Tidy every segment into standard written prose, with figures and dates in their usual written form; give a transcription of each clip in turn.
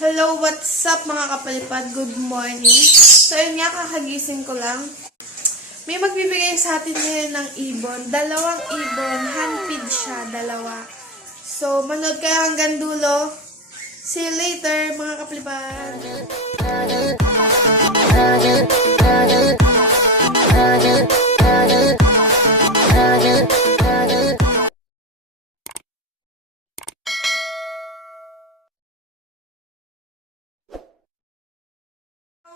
Hello, what's up mga kapalipad? Good morning. So, yun nga, kakagising ko lang. May magbibigay sa atin ngayon ng ibon. Dalawang ibon. Handfeed siya, dalawa. So, manood kayo hanggang dulo. See you later, mga kapalipad.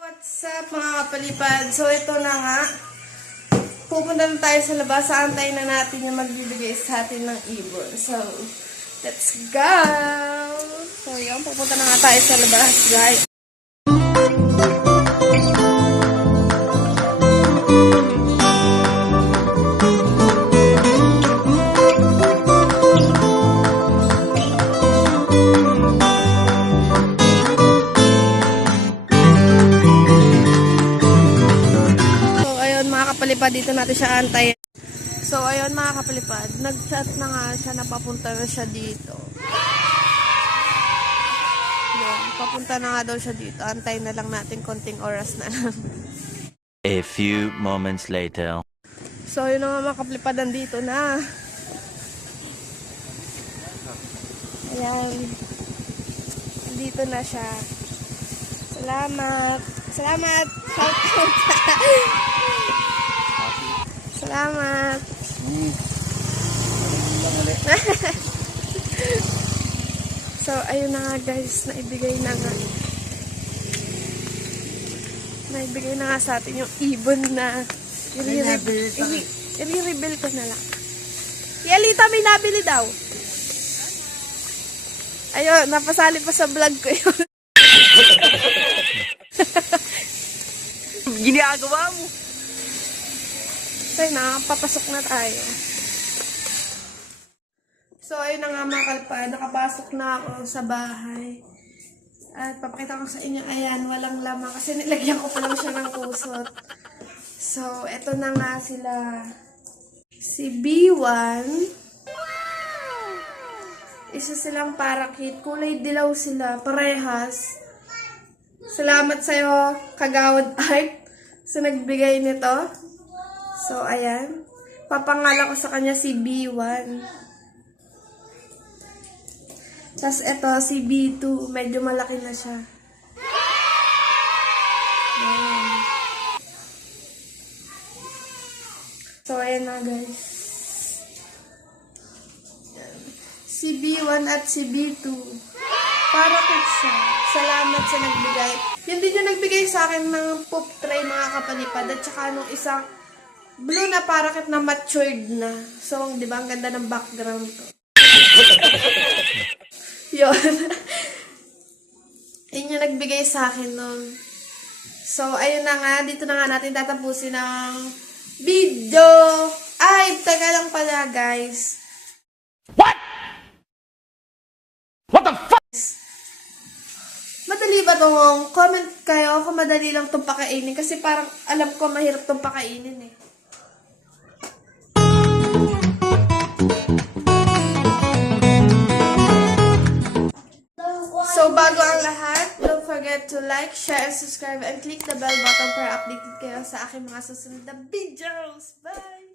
What's up mga kapalipad? So ito na nga. Pupunta na tayo sa labas. Aantayin na natin yung magbibigay sa atin ng ibon. So, let's go! So yun, pupunta na nga tayo sa labas, guys. Kapalipad, dito natin siya antayin. So, ayun mga kapalipad, nag-chat na nga siya na papunta na siya dito. Yun, papunta na nga daw siya dito. Antayin na lang natin konting oras na lang. A few moments later. So, yun na nga mga kapalipad, nandito na. Ayan. Nandito na siya. Salamat. Salamat. Shout out. Salamat. So, ayun na nga guys, naibigay na nga. Naibigay na nga sa atin yung ibon na i-reveal ko na lang. Yalita, may nabili daw. Ayun, napasali pa sa vlog ko yun. Ginagawa mo. So, nakapapasok na tayo. So, ayun na nga mga kalpad. Nakapasok na ako sa bahay. At papakita ko sa inyo, ayan, walang lamang. Kasi nilagyan ko pa lang siya ng kusot. So, eto na nga sila. Si B1. Isa silang parakit. Kulay dilaw sila. Parehas. Salamat sa'yo, Kagawad Art, sa nagbigay nito. So, ayan. Papangala ko sa kanya si B1. Tapos, ito, si B2. Medyo malaki na siya. Ayan. So, ayan na, guys. Ayan. Si B1 at si B2. Parakit siya. Salamat sa nagbigay. Yun din yung nagbigay sa akin ng poop tray, mga kapalipad. At saka nung isang blue na parakit na matured na. So, di ba, ang ganda ng background ko. Yun. Yun yung nagbigay sa akin nun. So, ayun na nga. Dito na nga natin tatapusin ang video. Ay, teka lang pala, guys. What? What the fuck? Madali ba itong comment kayo kung madali lang itong pakainin? Kasi parang alam ko mahirap itong pakainin eh. So, bago ang lahat, don't forget to like, share, and subscribe, and click the bell button para updated kayo sa aking mga susunod na videos. Bye!